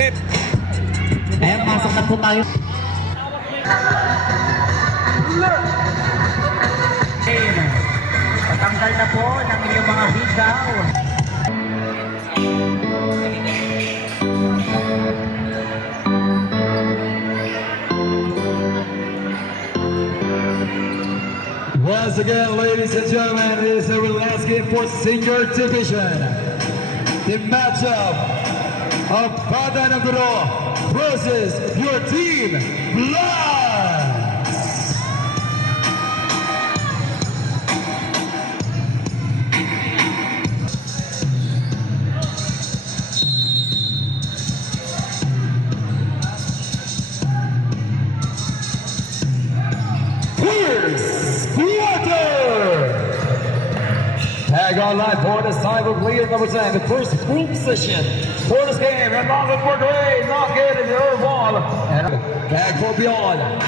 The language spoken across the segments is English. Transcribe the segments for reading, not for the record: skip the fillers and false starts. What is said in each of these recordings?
Rip. Ayan, pasok na po tayo. Patanggal na po ng inyong mga higaw. Once again, ladies and gentlemen, it is our last game for senior division. The matchup of Bata Naguro versus your team, Blood. Tag online for this time of leader number 10, the first full position for this game. And Marvin Portray, knock it in the earth ball. And back for Beyond.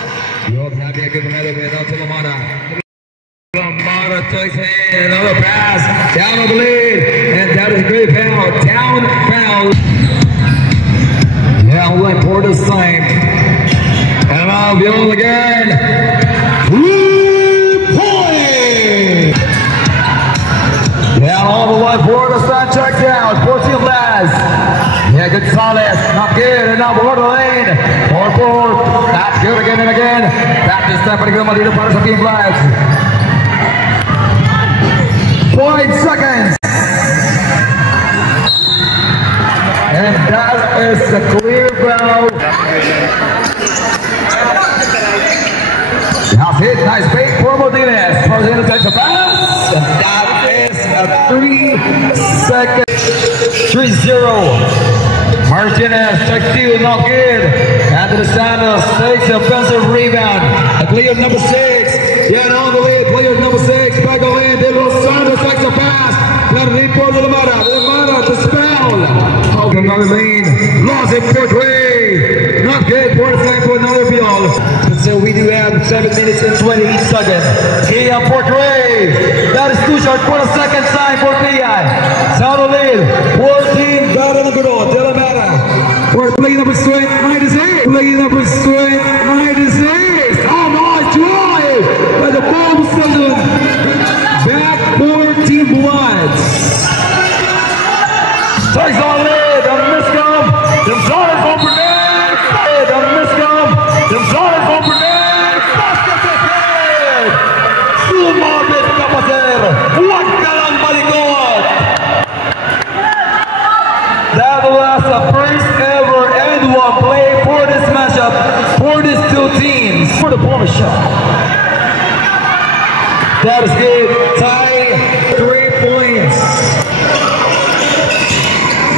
Beyond happy to give another win out to Lamana. Lamana takes hand, another pass, down on the lead. And that is a great foul, down foul. Down line for this time. And now Beyond again. 3-point! Down all the way for the side check down. 14 last. Yeah, Gonzalez. Not good. And now over the lane. 4-4. Not good again and again. That is definitely good dito para sa Team Blacks. 5 seconds. And that is a clear foul. Now hit. Nice bait for Martinez. Martinez takes a pass. And that is a 3-second 3-0. Martinez check 2, not good. Anthony Santos takes a offensive rebound. A player number 6. Yeah, on the lead. Player number 6. Back on in. There goes Santos takes a pass. Got a lead for Lamada. Lamada to spell. Out another lane. Lost it fourth way. Not good. Fourth lane for another ball. So we do have 7 minutes and 28 seconds. Kia Portray. That is too short for the second time for Kia. Sound lead. 14. Bata Naguro. Delamara. For play number 96. Play number 96. Oh my drive. By the ball season. Back for Team Bloods. Takes on lead. The miscom. The Zara from Bernard. The miscom. The Zara from Bernard. Basket is head. Sumabit Kapaser. Huwag ka lang malikot. That was the first ever and one play for this matchup for these two teams. For the bonus shot. That is good. Tie 3 points.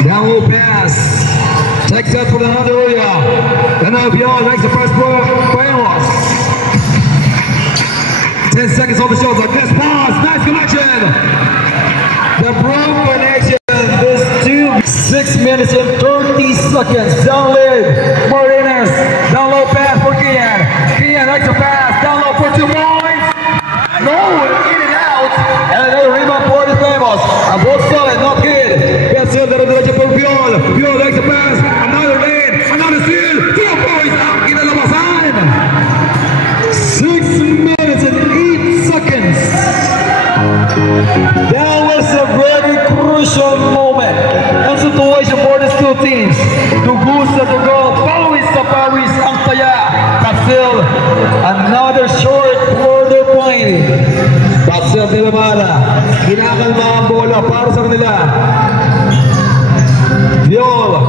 Down low pass. Takes that for another area. And now Beyond makes the first pass. 10 seconds on the shoulder. This pass. Nice connection. The broke connection. This 6 minutes and 30 seconds. Down lead. Martinez. Down low pass for Kian. Kian makes a pass. Down low for 2 points. No, in and out. And another rebound for the Famous. And both solid, not good. That's it. For Beyond. Beyond makes a pass. Another lane. Another steal. 2 points. Ang kinalabasan. 6 minutes and 8 seconds. That was a very crucial moment and situation for these two teams. Tugusa to go. Pauwis sa Paris ang taya. Pastil. Another short quarter point. Pastil de Lamada. Kinakalma ang bola para sa kanila. Viola.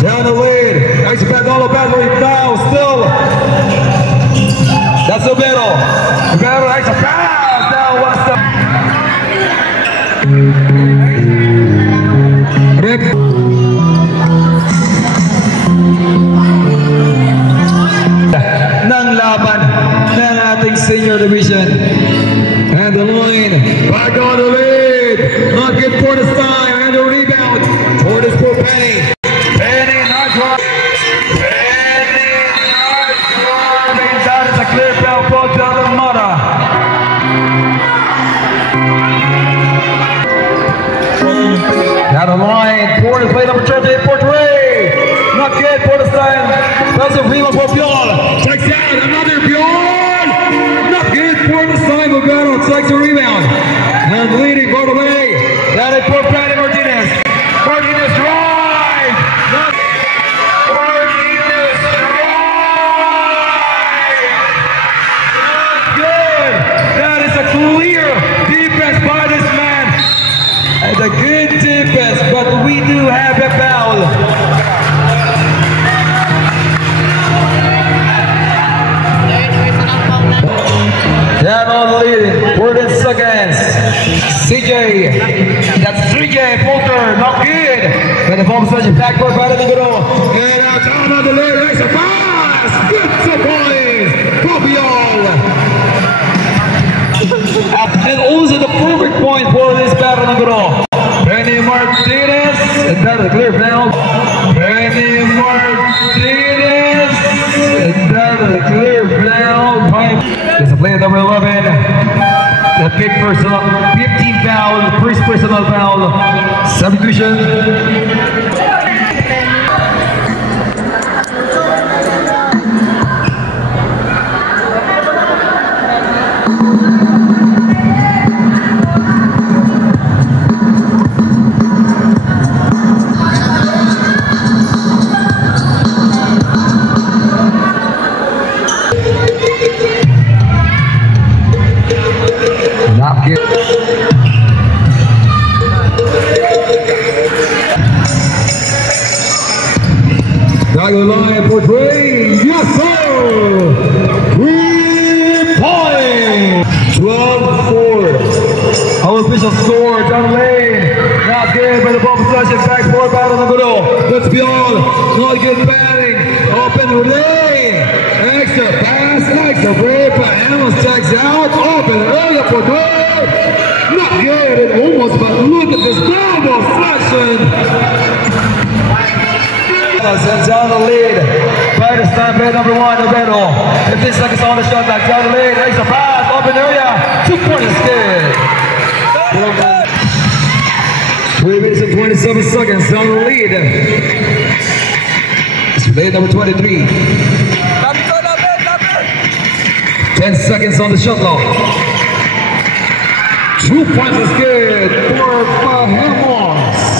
Down the lead. Nice back all the battle now. Still. That's Obero. Obero nice pass. Now what's the Rick. Ng laban ng ating senior division. And the line back on the lead. Not good for the ng guro. And down on the lane, nice pass! Good to boys! Copiol! And also the perfect point for this battle ng guro. Benny Martinez, and that's a clear foul. Benny Martinez, and that's a clear foul. There's a play at number 11. The 15 foul, first personal foul. Substitution. Dago line for three. Yes, sir! 3 points! 12-4. Our official score, down lane. Not good by the ball possession. Back four battle ng gulo. Let's be on. Not good batting. Open lane. Extra pass. Extra break. Amos checks out. Open area for three. Not good. It almost, but look at this double session. And down the lead. By this time, bed number 1, Roberto. 15 seconds on the shot back. Down the lead. Makes a pass. Open area. 2 points good. 3 minutes and 27 seconds down the lead. It's lead number 23. 10 seconds on the shot clock. 2 points is good for Bahamas.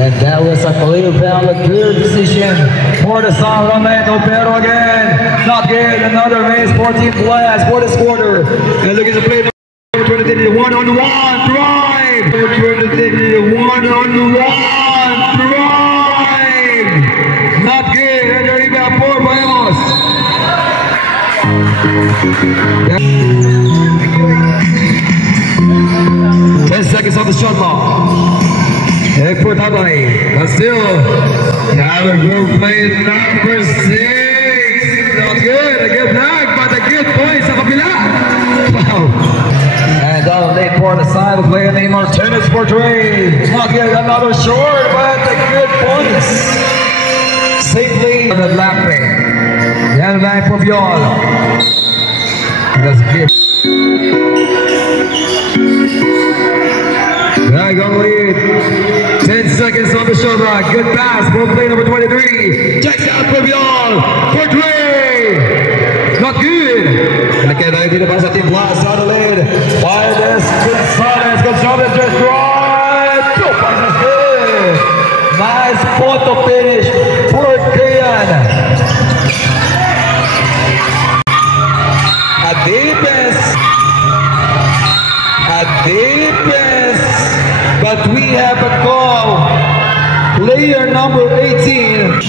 And that was a clear foul, a clear decision for the San Orlando Pero again. Not good, another race, 14 blast for this quarter. And look at the play number 23, one-on-one drive. 23, one-on-one drive. Not good, and the rebound for Bahamas. 10 seconds on the shot clock. For Tabay, but still, now we're going to play number 6. Not good, a good knock, but a good point sa kabila. Wow. And on the late for the side of player named Martinez for three. Not good, another short, but a good points. Safely on the lap ring. The line for Viol. That's good. Dragon lead. 10 seconds on the shot clock. Good pass for play number 23. Checks out for Viol. For three. Not good. And again, I did a pass at Team Blast on the lead. By this Gonzalez. Gonzalez just drive. 2 points is good. Nice photo finish for Kian. A defense. But we have a call. Player number 18.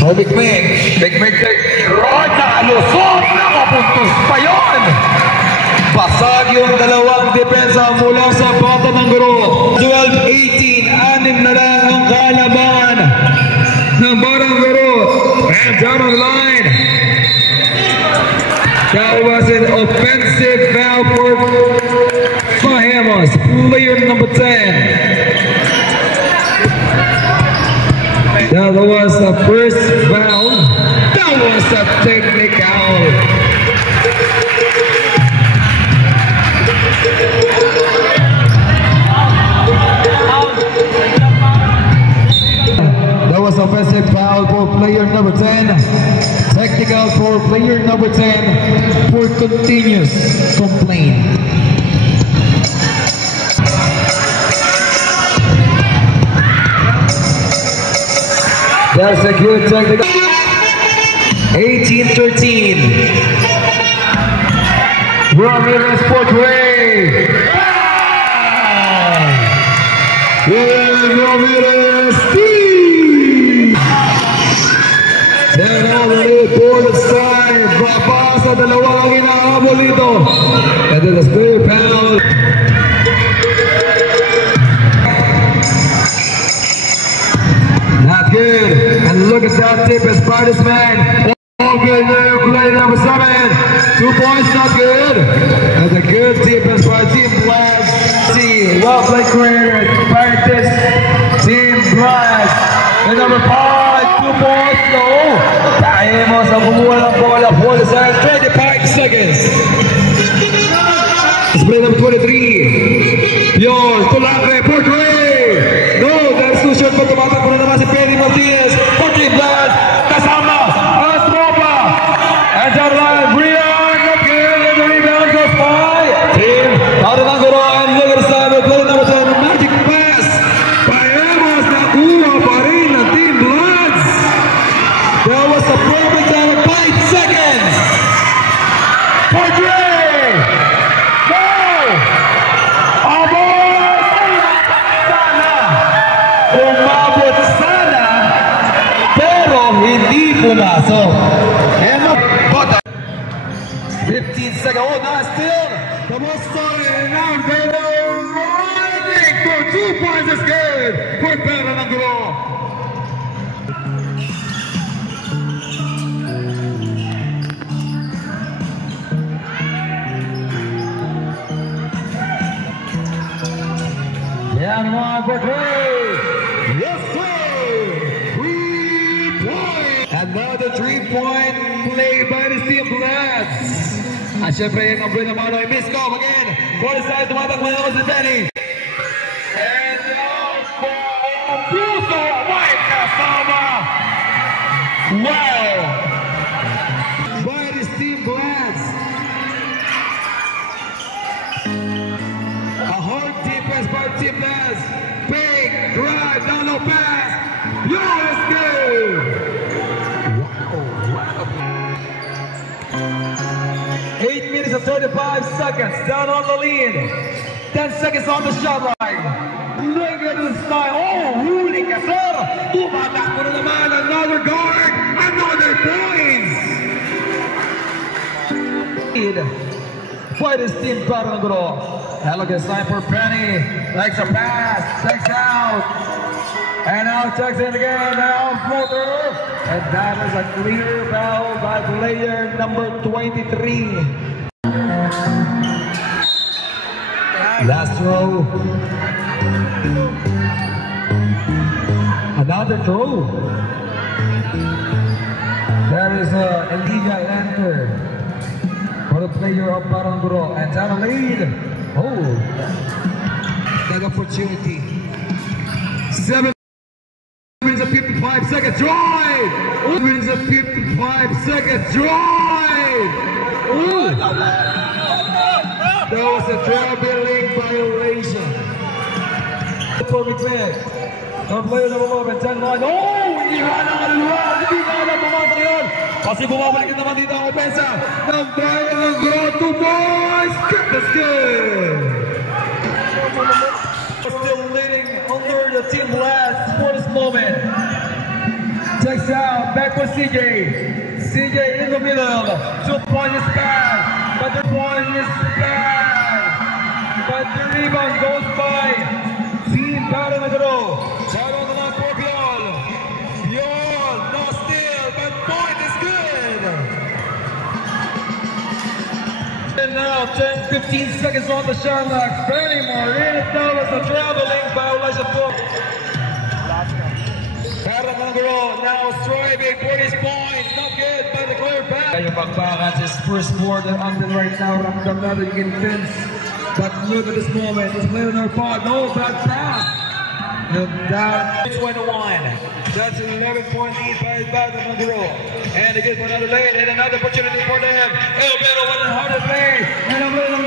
Oh, Big Mick. Big Mick. Right na lusot. Nakapuntos pa yun. Basag yung dalawang depensa mula sa bata ng guro. 12-18. 6 na lang ang kalaban ng Barang Guro. And down on the line. That was an offensive foul for Bahamas, player number 10. That was the first foul. That was a technical. That was offensive foul for player number 10. Technical for player number 10 for continuous complaint. That's a good technical. 18-13. Ramirez for three. Ramirez. Then all the way for the side. Papasa dalawang inaabol dito. And then the clear foul. good. And look at that tip as Spider-Man. All good there, play number 7. 2 points, not good. That's a good tip as by Team Black. See, well played career. Practice. Team Black. And number 5, 2 points, no. Tayo mo sa kumuha ng bola. 25 seconds. Display number 23. Pure, Tulacre, Portray. No, that's too short. Tumatakbo na naman si Penny Martinez. Portray Black. Kasama ang tropa. And Jarlan, Brian, not good. And the rebound goes by Team Batanang Guro. And look at the side of play number 7. Magic pass. Paemos nakuha pa rin ng Team Bloods. That was a perfect time of 5 seconds. Portray. Umabot sana, pero hindi pumasok. But 15 seconds. Oh, now still the most solid. Now they're running for 2 points. Is good for Batanang Guro. Yeah, one for 3. Yes, sir! 3 points! Another 3-point play by the Team Bloods. At syempre, yung number naman ay Miss Cove again. For the side, tumatakbo na si Benny. And now for Puso White kasama. Wow! By the Team Bloods. A hard defense by Team Bloods. Big drive, down low pass. Yo, let's go! Wow. 8 minutes and 35 seconds down on the lead. 10 seconds on the shot line. Look at this style. Oh, huli ka, sir. Tumatakbo na naman. Another guard. Another points. By this Team Batanang Guro. And look at time for Penny. Likes a pass. Checks out. And now checks in again. Now floater. And that is a clear foul by player number 23. Last throw. Another throw. There is a illegal enter for the player of Batanang Guro. And down the lead. Oh, that opportunity. 7 minutes and 55 seconds drive. 7 minutes and 55 seconds drive. Ooh. That was a traveling violation. For McMahon. The player number 1, 10 line. Oh, iwan ang aluwa. Hindi na pumasok yun. Kasi bumabalik naman dito ang opensa. Ng Batanang Guro, 2 points. That's good. Still leading under the Team Blast for this moment. Checks out, back for CJ. CJ in the middle. 2 points is bad. But the point is bad. But the rebound goes by Team Batanang Guro. Shout out to the for Piol. Piol, no steal, but point is good. And now 10-15 seconds on the shot clock. Benny Martinez, that was a traveling violation for Batanang Guro. Now striving for his point. Not good, but the clear back. Yung bakbakan sa Spurs board on the right now. Ramdam na that you can fence. But look at this moment. This player in our pod. No, bad pass. And down 21. That's an 11-point lead by Batanang Guro. And again for another lane and another opportunity for them. El Pero with a harder play. And a little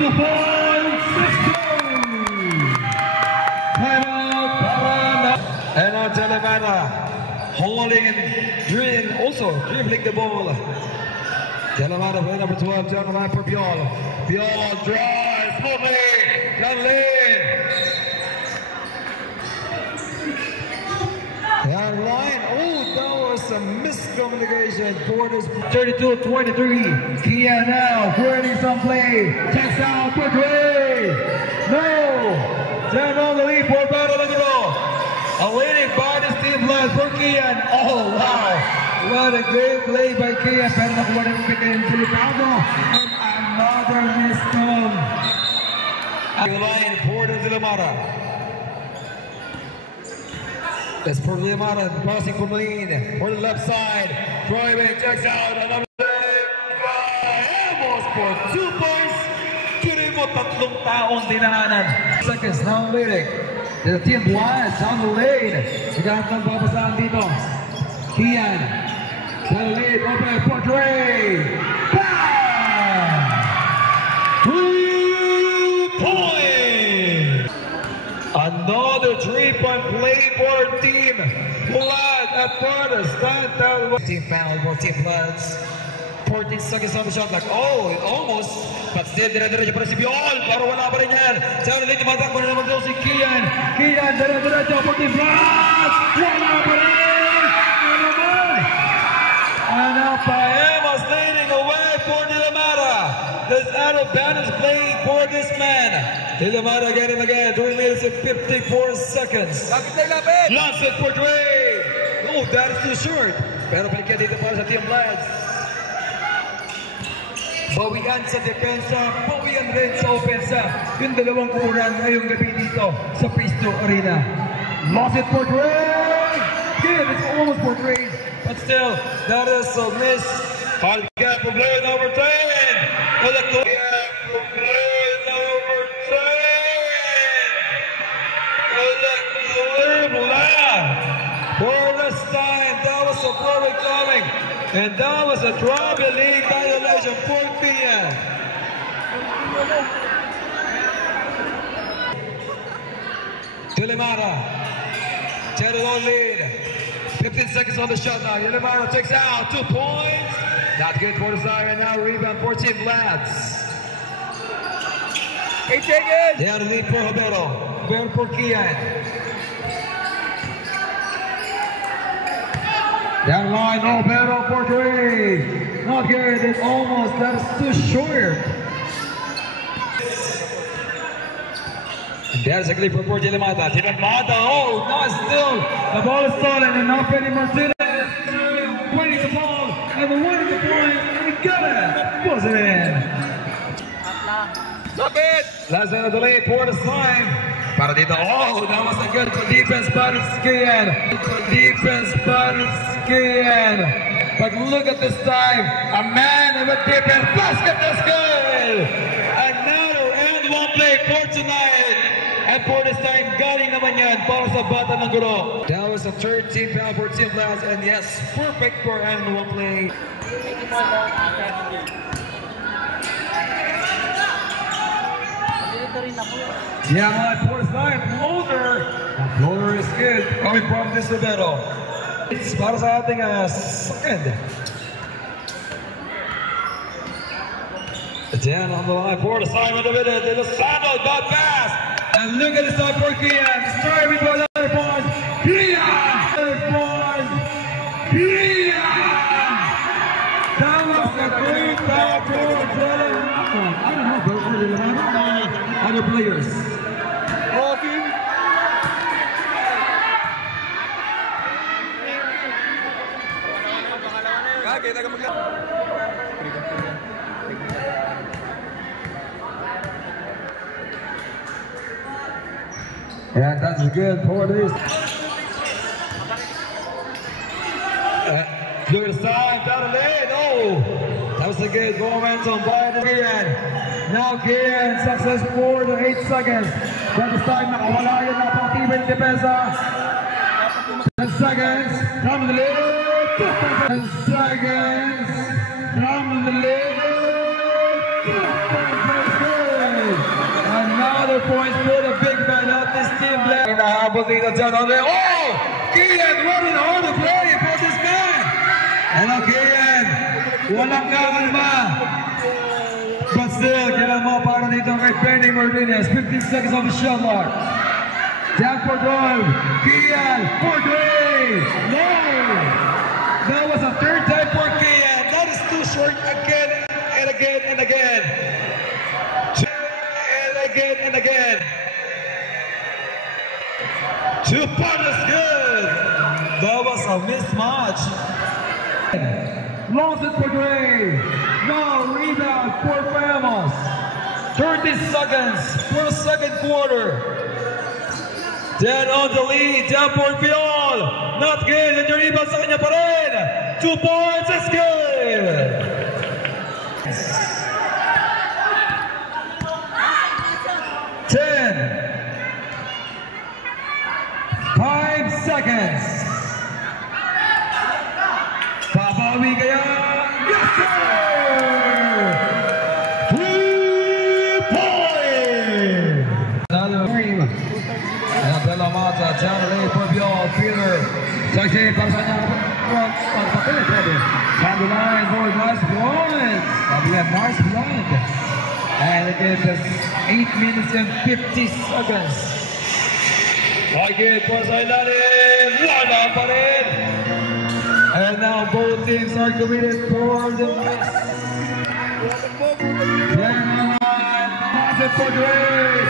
2 points. 6-2. Timeout. And now Talavera holding and dribbling, also dribbling the ball. Talavera play number 12. Down the line for Piol. Piol drives smoothly. Down lane. Down line. Oh, that was a miscommunication. Borders 32-23. Kia now running some play. Checks out for Dre. No. Down on the lead for Batanang Guro. A leading body. Kian. Oh, wow. What a great play by Kian. Pero nakuha ng pick in Filipado. And another missed goal. Line for the Zilamara. That's for Zilamara. Crossing from lane. For the left side. Driving. Checks out. Another play by Amos for 2 points. Kiri mo tatlong taong dinahanan. Seconds now leading. The team wide down the lane. Sigahan ng babasahan dito. Kian. Down the lane. Open for Dre. Bam! 3 points. Another 3-point play for our team. Blood at Florida. Stand down. Team foul for Team Bloods. 14 seconds on the shot clock. Oh, almost. But still, dire-diretso pa rin si Biol. Pero wala pa rin yan. Sa ulit, tumatakbo na naman daw si Kian. Kian, dire-diretso for Team Bloods. Wala pa rin. Ano naman? Anapaemas leading away for Dilamara. This Anapan is playing for this man. Dilamara again and again. 3 minutes and 54 seconds. Lance it for Dre. Oh, that is too short. Pero balikan dito para sa Team Bloods. Bawian sa depensa, bawian rin sa opensa. Yung dalawang kurang ngayong gabi dito sa Pisto Arena. Lost it for Dre. Good, it's almost for Dre. But still, that is a miss. Halga for Blair number 10. Halga for Blair number 10. For this time, that was a perfect coming. And that was a Trophy League violation for Kian. Dilamara. 10-0 lead. 15 seconds on the shot now. Dilamara takes out 2 points. Not good for the side right now. Rebound for Team Bloods. Hey, take it. They are the lead for Hobero. Going for Kian. Down line, Hobero for Dre. Not good. It's almost. That is too short. There's a clip for Dilamata. Dilamata, oh, not still. The ball is stolen and now Penny Martinez winning the ball and winning the point and he got it. Was it in? Stop it! Last end of the lane for the slime. Para dito, oh, that was a good defense by Skian. Defense by Skian. But look at this time. A man of a defense basket, that's good. Another and one play for tonight. And for this time, galing naman yan para sa Bata ng Guro. That was a 13 foul for Team Bloods, and yes, perfect for and one play. Yeah, my fourth line, floater. Floater is good, coming from this Rivero. It's para sa ating second. Again on the line for the Simon David. They just sandal, got fast. And look at this time for Kian. Sorry, we got another point. Kian! Another point. Kian! That was a great foul for the player. I don't know, but other players. Yeah, that's good for this. Look at the side, down the lane. Oh, that was a good momentum by the Kian. Now Kian, success for the 8 seconds. But this time, nakawala yun na pang team in defensa. 10 seconds, from the lane. 10 seconds, from the lane. Another point for the big man of this team. Inahabol dito dyan. Oh! Kian, what an order play for this man! Ano, Kian? Walang kakalma. But still, kailan mo para dito kay Penny Martinez. 15 seconds on the shot mark. Down for drive. Kian for Dre. No! That was a third time for Kian. That is too short again and again and again. Again and again. 2 points is good. That was a mismatch. Lost it for Gray. No rebound for Famos. 30 seconds for the second quarter. Dan on the lead, down for Fiol. Not good, and the rebound sa kanya pa rin. 2 points, it's good. 10. 5 seconds. Babawi kaya? Yes, sir! 3 points! Another frame. Bella Mata, down the lane for Biol, Peter. Saksi, para sa kanya. Pagpapilit, pwede. Down the line for last point. We have Mars blind. And again, that's 8 minutes and 50 seconds. Again, for sa ilalim. Wala pa rin. And now both teams are committed for the miss. Then on line, pass it for Gray.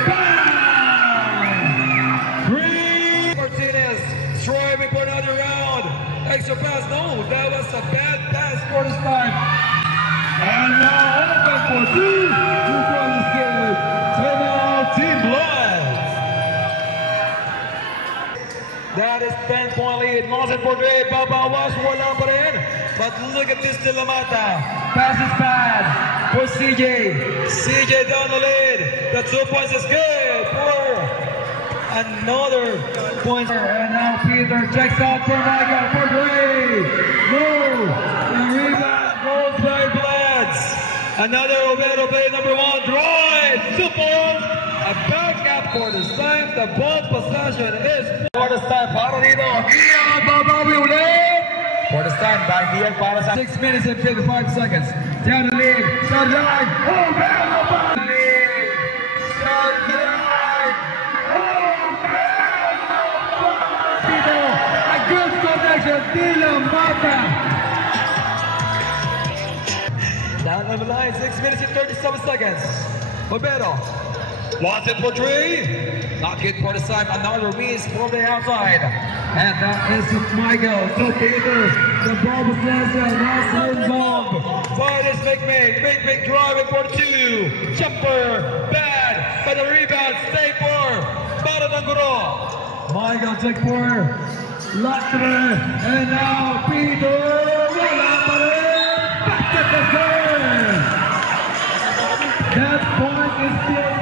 Green! Martinez, striving for another round. Extra pass, no, that was a bad pass for this time. And now open for 2. 2 points is good. Timeout, Team Blood. That is 10-point lead. Monson for Gray. Baba was wala pa rin. But look at this De La Mata. Pass is bad for CJ. CJ down the lead. The 2 points is good for another point. And now Peter checks out for Michael for Gray. No. The rebound goes by Blades. Another Obey number 1 drive. 2 points. A backup for this time. The ball possession is for this time. Para dito. Ian Babawi ulit. For this time, back here para sa 6 minutes and 55 seconds. Down the lead. Shot line. Oh, man. Lead. Shot line. Oh, man. A good connection. De La Mata. Down the line. 6 minutes and 37 seconds. Obero. Wants it for 3. Not good for the time. Another miss from the outside. And that is Michael to Peter. The ball was lost out. Now turns on. But it's Big driving for 2. Jumper. Bad. But the rebound. Stay for Baratanguro. Michael check for Latre. And now Peter. Wala pa rin. Back to the game. That point is still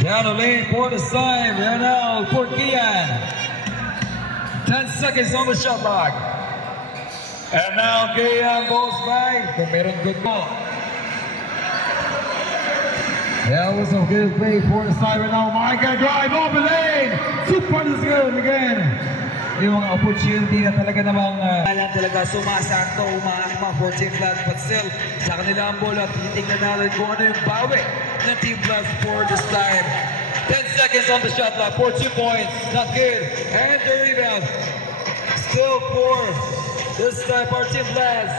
down the lane for the side. And now for Kian. 10 seconds on the shot clock. And now Kian goes back. Kung meron good ball. That was a good play for the side right now. Michael drive open lane. 2 points is good again. Yung mga opportunity na talaga namang alam talaga sumasakto mga 14 plus, but still sa kanila ang bola. Titignan natin kung ano yung bawi ng Team Plus for this time. 10 seconds on the shot clock for 2 points. Not good. And the rebound. Still for this time our Team Plus.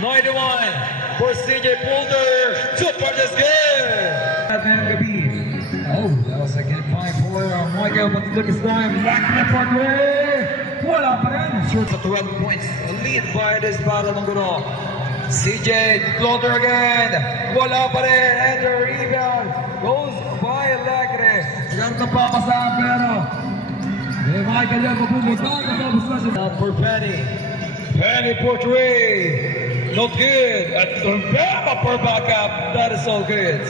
91 for CJ Boulder. 2 points is good. Oh, that was a good point for Michael, but look at time. Back Gray. Wala pa rin. Short of 12 points. Lead by this Baratanguro. CJ floater again. Wala pa rin. And the rebound goes by Alegre. Yan ka pa pasahan pero Michael yan pupunta. Not for Penny. Penny for 3. Not good. At Bama for backup. That is all good.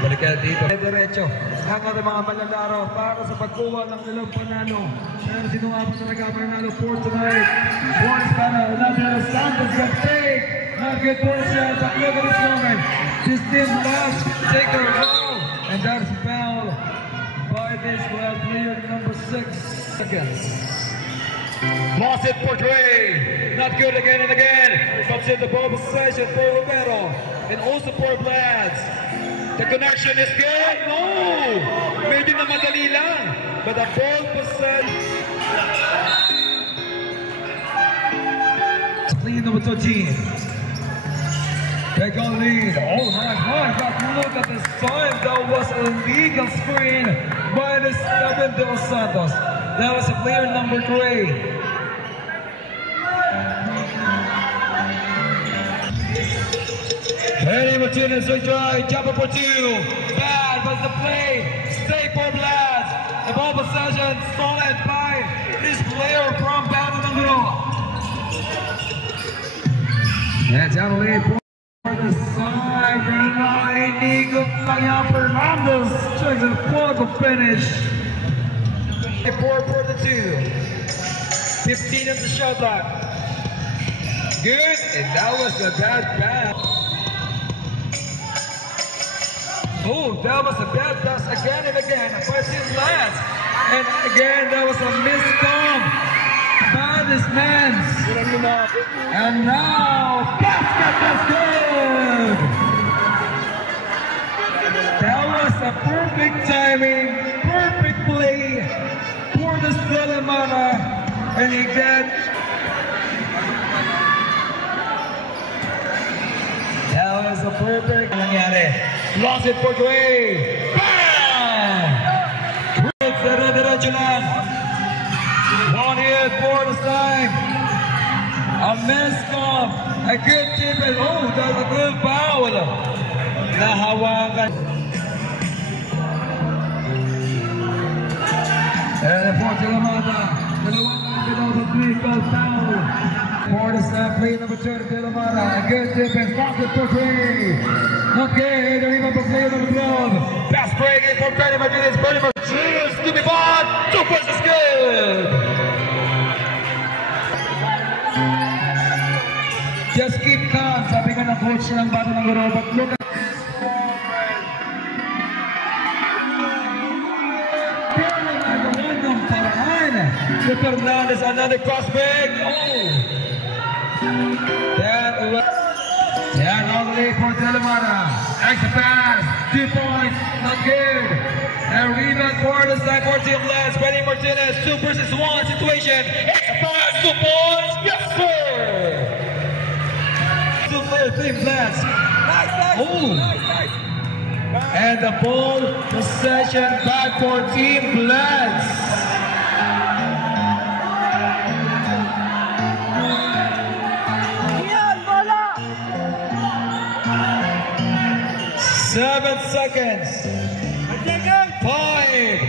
Balikan dito. Diretso ang ating mga malalaro para sa pagkuha ng ilang panalo. Pero sinuha pa talaga panalo for tonight. Once para another Santos can take. Not good for siya. But look at this moment. This team lost. Take their goal. And that's foul by this player number 6 seconds. Lost it for Dre. Not good again and again. Comes in the ball possession for Romero. And also for Blads. The connection is good. No! Medyo na madali lang. But the ball possession. Lead number 13. Take on the lead. Oh, nice one. But look at this time. That was a legal screen by the 7 De Los Santos. That was a player number 3. Eddie Martinez will try. Jumper for 2. Bad was the play. Stay for Blast. The ball possession stolen by this player from Bananangro. And down the lead for the side. Inigo Maya Fernandez tries to pull the finish. 4 for the 2. 15 of the shot clock. Good. And that was a bad pass. Oh, that was a bad pass again and again. By Team Blast. And again, that was a miscom by this man. And now, basket is good. That was a perfect timing, perfect play for the Stelemana. And he got. That was a perfect. Lost it for Gray. Bam! One hit for the side. A miscom. A good tip. And oh, that's a good foul. Nahawakan. And for Telemata. Telemata 3 goes down. For the side, play number 2 to Telemata. A good tip and lost it for Gray. Okay, the rebound for player number 12. Pass break in for Eddie Martinez. Eddie Martinez to be bought. 2 points is good. Just keep calm. Sabi ka ng coach ng Bananangro. But look at to Fernandez, another cross break. Oh! That was. Yeah, all the way for Telemata. Extra pass, 2 points, not good. And rebound for the side for Team Blast. Eddie Martinez, 2 versus 1 situation. Extra pass, 2 points, yes sir. 2 players, Team Blast. Nice. And the ball possession back for Team Blast. Seven seconds. 5.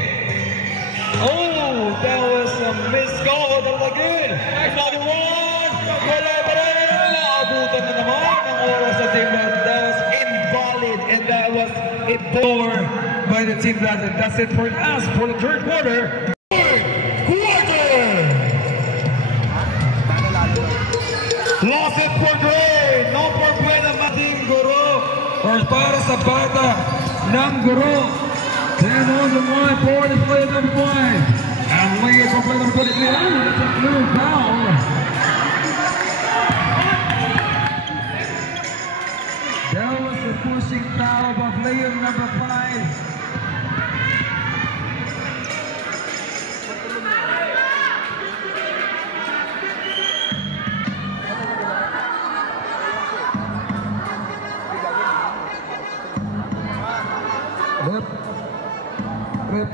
Oh, that was a missed goal. That was good. Another one. Wala pa rin. Abutan na naman ang oras sa Team Blast. That was invalid and that was ignored by the Team Blast. And that's it for us for the 3rd quarter. Lost it for Gray. No more play na Mating Guro. Or para sa bata ng Guro. 10 on the line for the play number 5. And later for play number 23. Oh, that's a blue foul. That was the pushing foul by player number 5. Rip.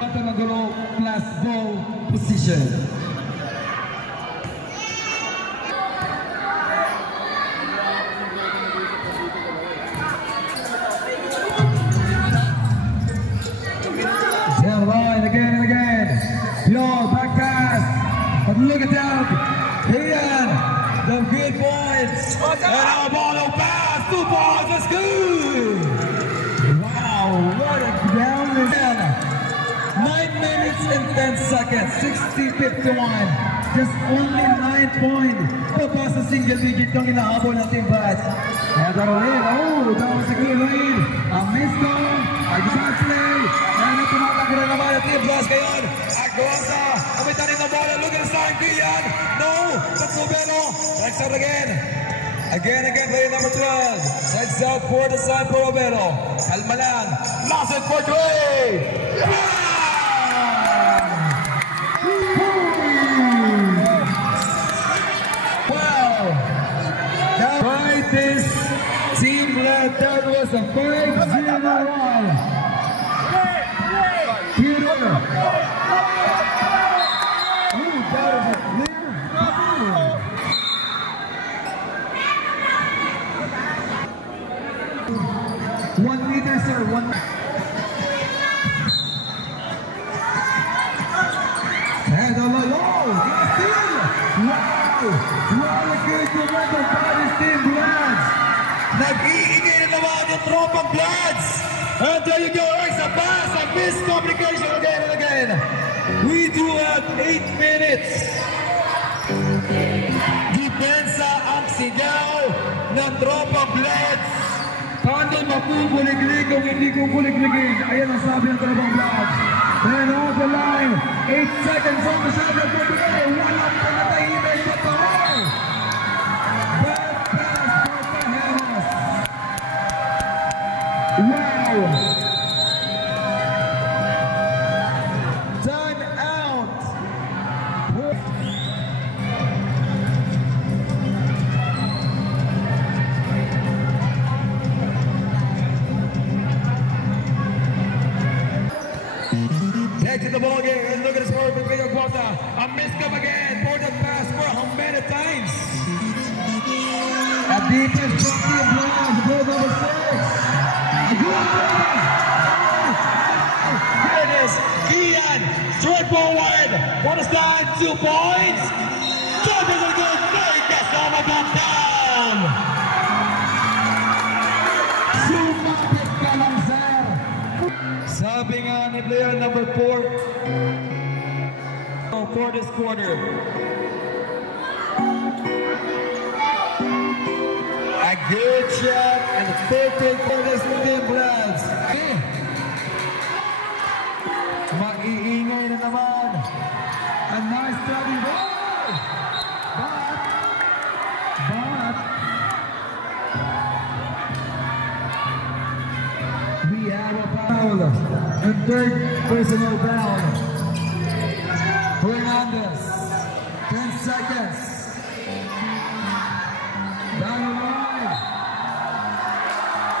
Bananangro plus ball position. Down the line again and again. Your back pass. But look at that. Kian, the good points. And our ball no pass. 2 balls, that's good. Wow, what a down again. 9 minutes and 10 seconds. 60-51. Just only 9 points. Papa sa single digit yung inahabol ng Team Blast. Kaya Darolin, dahil sa Kulorin. Ang miscom, ay defense play. And tumatakbo naman ang Team Blast ngayon. Aguasa, kamitanin na bola. Look at the sign, Kian. No, that's Nobelo. Next out again. Again, play number 12. Side south for the sign for Nobelo. Almalan, lost it for Dre. Right, this team led. That was a 5-0 run. Peter. Ooh, that is a clear foul. 1 meter, sir. 1 meter. And a low. Wow! What a good momentum by this Team Bloods! Nag-iingay na naman yung tropang Bloods! And there you go, extra pass and miscommunication again and again! We do have 8 minutes! Depensa ang sigaw ng tropang Bloods! Paano mapupuliglig kung hindi kukuligligin? Ayan ang sabi ng tropang Bloods! And off the line, 8 seconds on the shot of the play. Walang panatahimik sa paway. Bad pass for Pajamas. Wow. Time out. Back to the ball game, and look at the score for Pedro Guata. A miscom again for the pass for how many times? A defense from the Bloods, goal number 6. Here it is, Kian, straight forward, for the stand, 2 points. That is a good play, gets on the back down. Sumapit ka lang, sir. Sabi nga ni player number 4 for this quarter. A good shot and a perfect for this Team Bloods. Mag-iingay na naman. A nice study ball. But we have a foul. And third personal foul. Hernandez, 10 seconds. Down the line.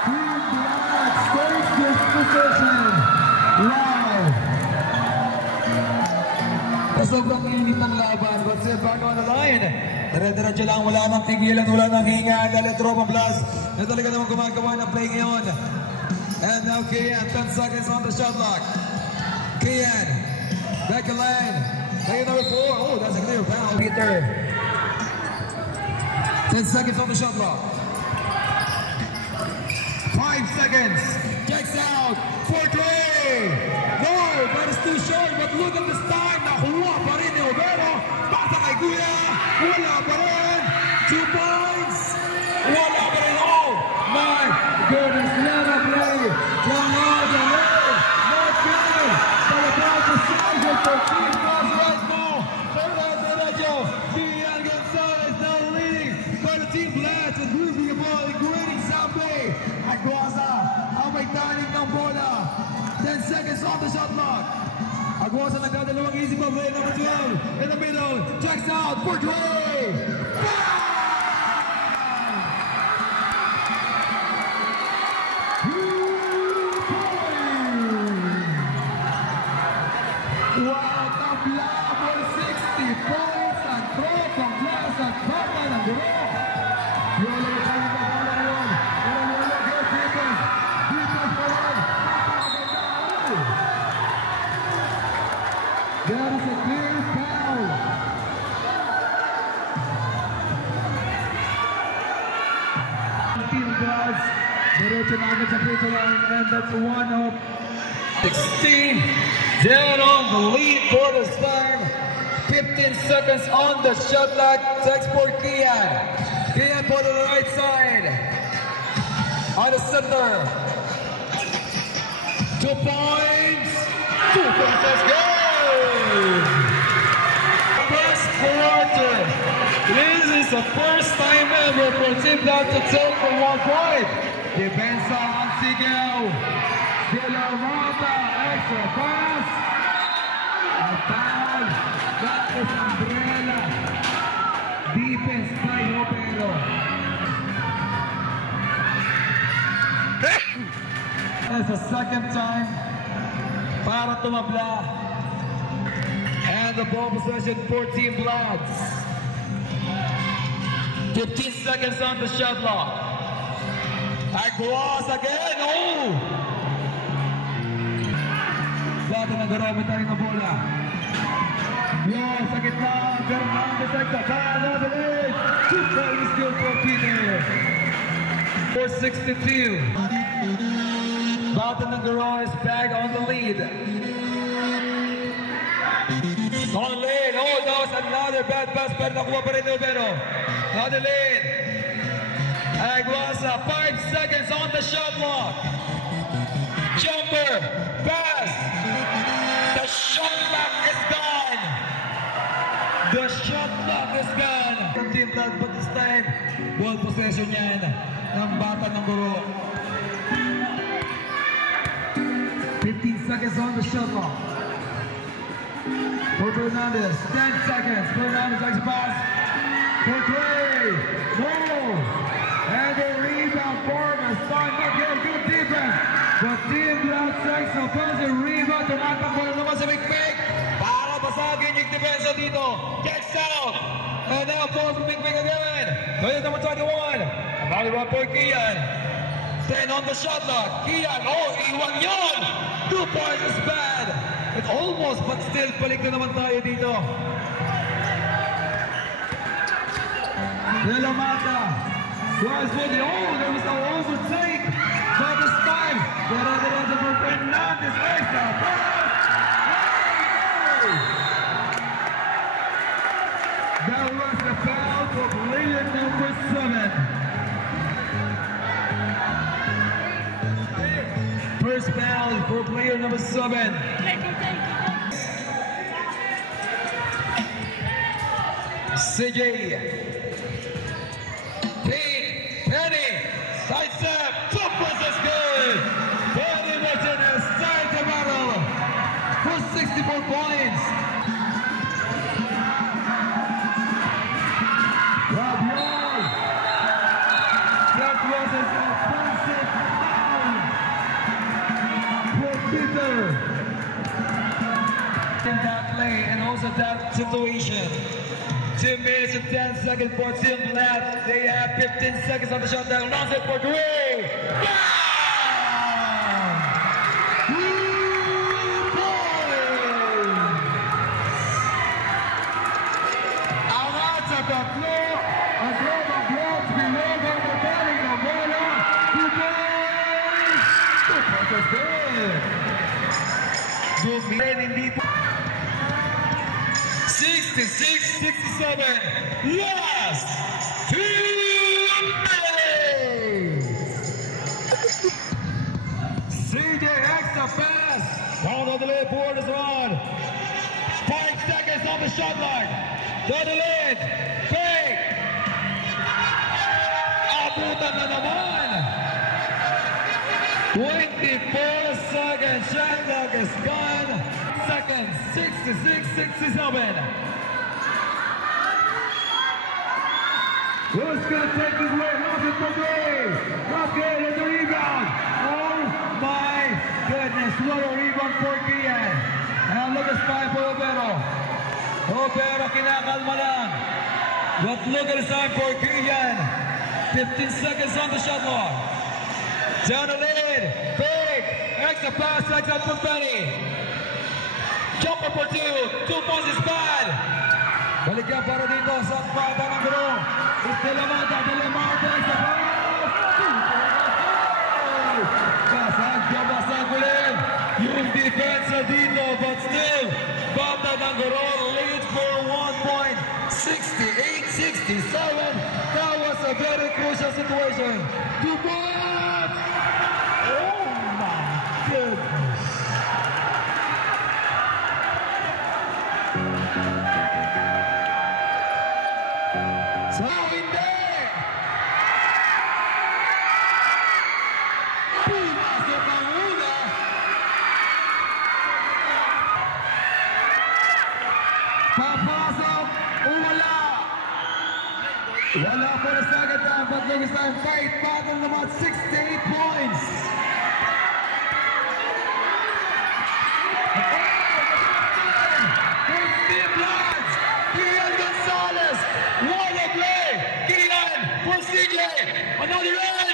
Team Bloods takes this position. Wow. Sobrang init ng laban, but still back on the line. Dire-diretso lang, wala nang tigilan, wala nang hinga. Dahil Tropang Bloods na talaga naman gumagawa ng play ngayon. And now Kian, 10 seconds on the shot clock. Kian, back in line. Player number 4. Oh, that's a clear foul. Peter. 10 seconds on the shot clock. 5 seconds. Checks out for Dre. No, that is too short. But look at this time. Nakuha pa rin ni Obero. Pasa kay Guya. Wala pa rin. 2 points. Wala pa rin. Oh, my goodness. Never play. From now to late. Not good. But about to size it for Team Bloods right now. Kian Gonzalez now leading for the Team Bloods and moving the ball in grading Sambe. Aguasa, ang may taning ng bola. 10 seconds on the shot clock. Aguasa nagdadalawang easy pa play number 12 in the middle. Checks out for Dre. Wow, tabla for 60 points ang Tropang Bloods at baba ng guro. Yolo na tayo ng bola ngayon. Yolo, good defense. Defense for one. Napakaganda. 'There is a clear foul. Fortune agad sa free throw line, and that's one of 16. Down on the lead for the time. 15 seconds on the shot clock. Text for Kian. Kian for the right side. On the center. 2 points. 2 points. Let's go. First quarter. This is the first time ever for Team Blood to take for 1 point. Defensa on Sigaw. De La Mata, extra pass. A foul. That is Umbrella. Defense by Opero. That's the second time para tumabla. And the ball possession for Team Bloods. 15 seconds on the shot clock. Aguas again. Oh! Lahat ng garami tayo na bola. Yung sa gitna. Fernandez ay kakala. Dalit. 2 points still for Peter. 462. Lahat ng garami is back on the lead. On lane. Oh, that was another bad pass. Pero nakuha pa rin Ubero. On the lane. Aguasa, 5 seconds on the shot clock. Jumper, pass. The shot clock is gone. The shot clock is gone. Team Blood, but this time, ball possession yan ng bata ng guro. 15 seconds on the shot clock. For Fernandez, 10 seconds. Fernandez likes a pass. For Clay, no. And the rebound for the Sun. Again, good defense. The Team Blood takes a offensive rebound. Tumatakbo na naman sa Big-Big. Para basagin yung defensa dito. Gets out. And now falls from Big-Big again. Minute number 21. Another run for Kian. 10 on the shot clock. Kian, oh, iwan yun. 2 points is bad. It's almost, but still, balik na naman tayo dito. De La Mata. Tries for the, oh, there was no overtake. But this time, the for Fernandez. Extra pass. That was the foul for player number 7. First foul for player number 7. CJ. Penny, side step, 2 points is good. Penny Martinez starts the battle for 64 points. Rabiot, that was an offensive foul for Peter. In that lane and also that situation. 2 minutes and 10 seconds for Team Blood. They have 15 seconds on the shot down. Launch it for Gray. Angat sa tatlo. Ang global blocks below on the belly ng bola. 2 points. 2 points is good. Good man, hindi po. 66-67, last 2 minutes. CJ extra pass. Down on the lid, board is on. 5 seconds on the shot clock. Down the lid, fake. Abutan na naman. 24 seconds, shot clock is gone. Seconds, 66-67. Who's going to take this away? Nothing for Gray. Rocket with the rebound. Oh my goodness, what a rebound for Kian. And look at the time for Opero. Opero kinakalma lang. But look at the time for Kian. 15 seconds on the shot clock. Down the lane, big, extra pass, extra for Penny. Jumper for 2 points is bad. Balikan para dito sa bata ng guro. De La Mata, De La Mata, extra pass. Marcolin. Yung depensa dito, but still, Bata Dangorong leads for 1 point. 68-67. That was a very crucial situation. 2 points! Oh my goodness. So, hindi! Pumasok ang una! Papasok o wala? Wala po na second time, but Lucas time fight battle naman 68 points! Another run!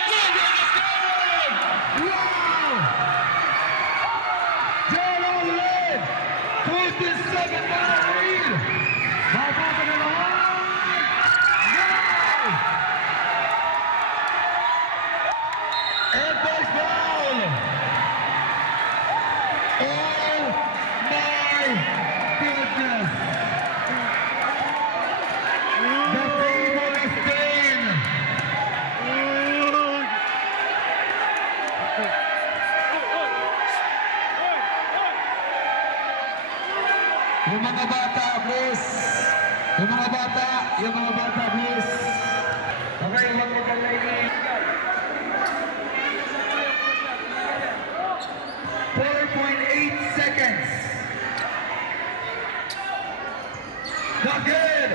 Wow! John on lead! 47 minute lead! Bababa na naman! No! And the foul! Oh my goodness! The table is staying! Yung mga bata, please. Yung mga bata, please. Okay, magkakalayin. 4.8 seconds. Not good.